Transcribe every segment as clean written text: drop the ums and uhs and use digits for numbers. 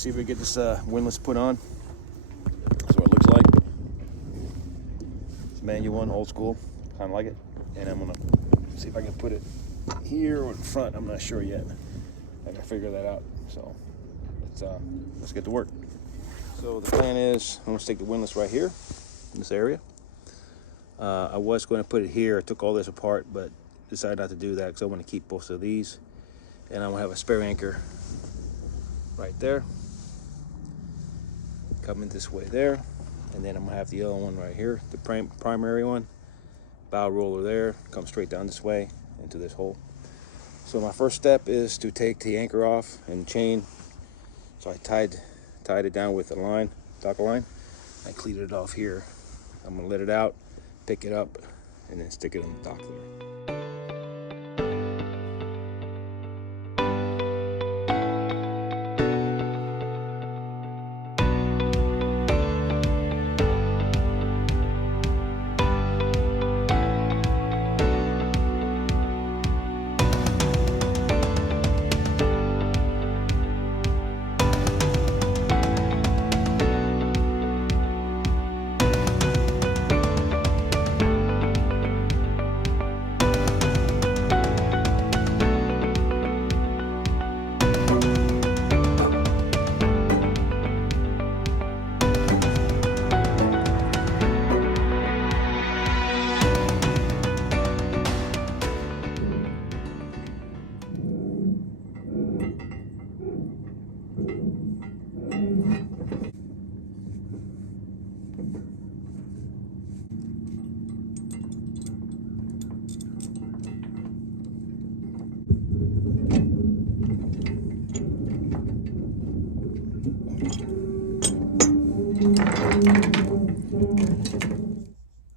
Let's see if we get this windlass put on. That's what it looks like. It's manual one, old school, kind of like it. And I'm gonna see if I can put it here or in front. I'm not sure yet. I gotta figure that out. So let's get to work. So the plan is I'm gonna stick the windlass right here in this area. I was going to put it here. I took all this apart, but decided not to do that because I want to keep both of these. And I'm gonna have a spare anchor right there, coming this way there, and then I'm gonna have the other one right here, the primary one, bow roller there, come straight down this way into this hole. So my first step is to take the anchor off and chain. So I tied it down with a line, dock line. I cleated it off here. I'm gonna let it out, pick it up, and then stick it on the dock there.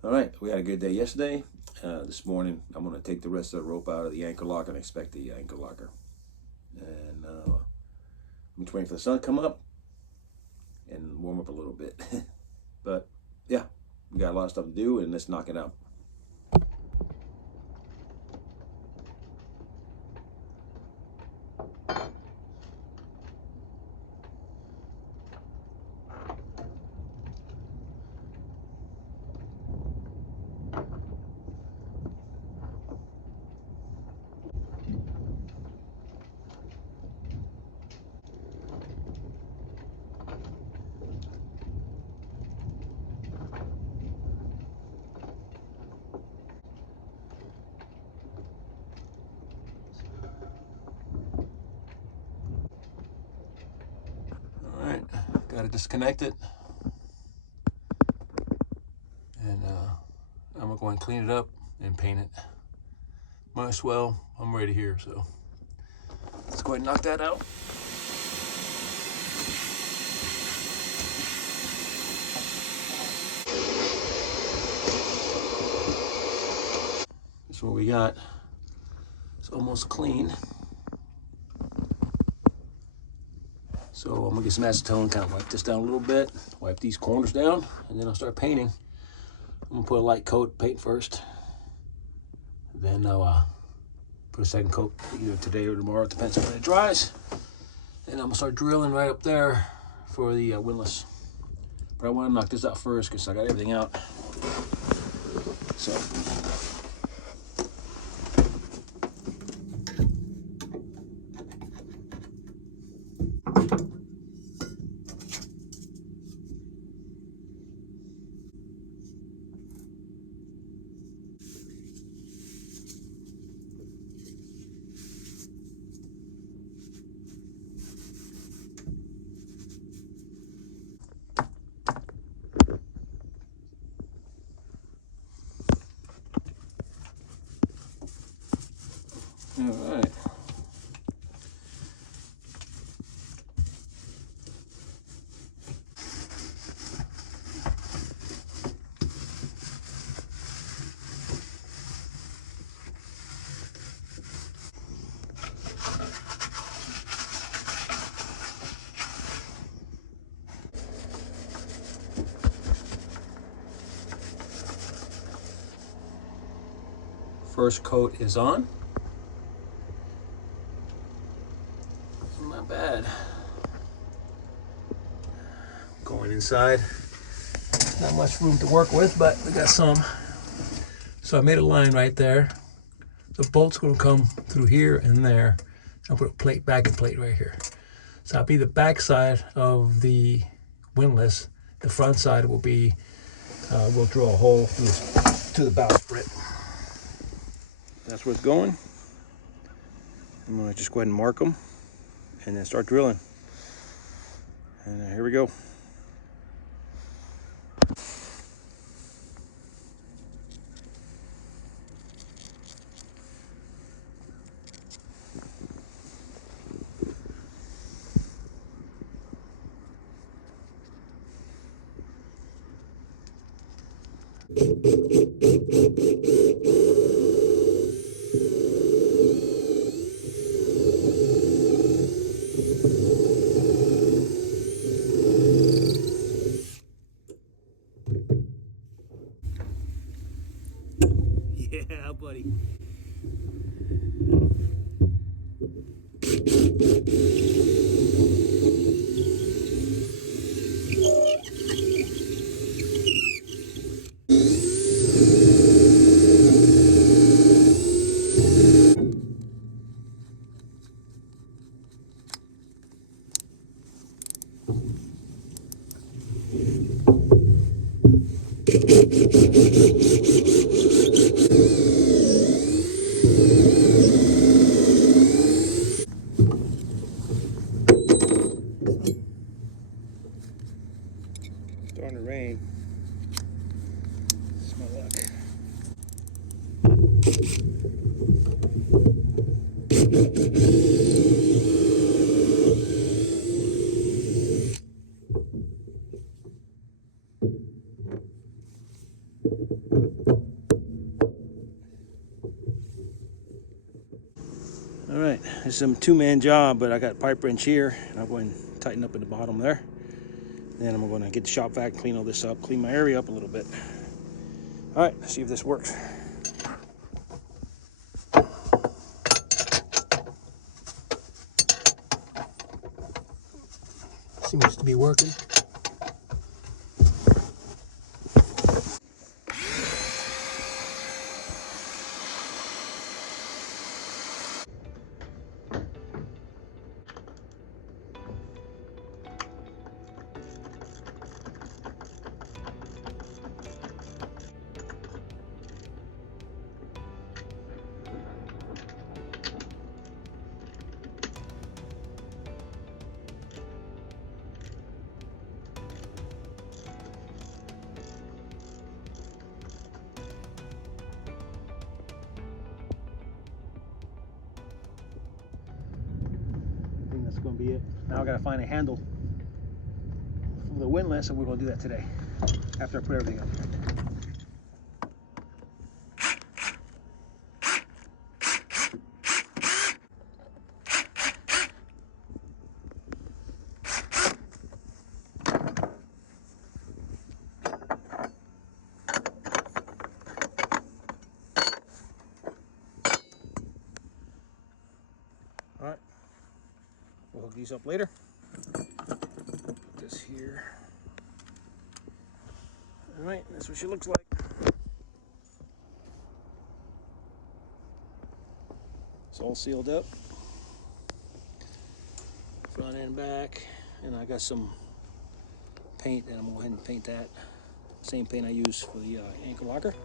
All right, we had a good day yesterday. This morning, I'm going to take the rest of the rope out of the anchor locker and expect the anchor locker. And I'm just waiting for the sun to come up and warm up a little bit. But yeah, we got a lot of stuff to do, and let's knock it out. Got it disconnected, and I'm gonna go and clean it up and paint it. Might as well, I'm ready here, so let's go ahead and knock that out. That's what we got. It's almost clean. So I'm gonna get some acetone, kind of wipe this down a little bit, wipe these corners down, and then I'll start painting. I'm gonna put a light coat paint first. Then I'll put a second coat either today or tomorrow, it depends on when it dries. And I'm gonna start drilling right up there for the windlass. But I wanna knock this out first because I got everything out. So. All right. First coat is on. Not bad. inside. Not much room to work with, but we got some. So I made a line right there. The bolt's going to come through here and there. I'll put a plate, backing plate right here. So that'll be the back side of the windlass. The front side will be, we'll drill a hole to the bowsprit. That's where it's going. I'm going to just go ahead and mark them and then start drilling. And here we go. Yeah, buddy. Starting to rain. It's my luck. All right, this is a two-man job, but I got a pipe wrench here, and I'll go ahead and tighten up at the bottom there. Then I'm going to get the shop vac, clean all this up, clean my area up a little bit. All right, let's see if this works. Seems to be working. Going to be it. Now I got to find a handle for the windlass, and we're going to do that today after I put everything up here. All right. We'll hook these up later. Put this here. All right, that's what she looks like. It's all sealed up, front and back, and I got some paint, and I'm going to go ahead and paint that. Same paint I use for the anchor locker.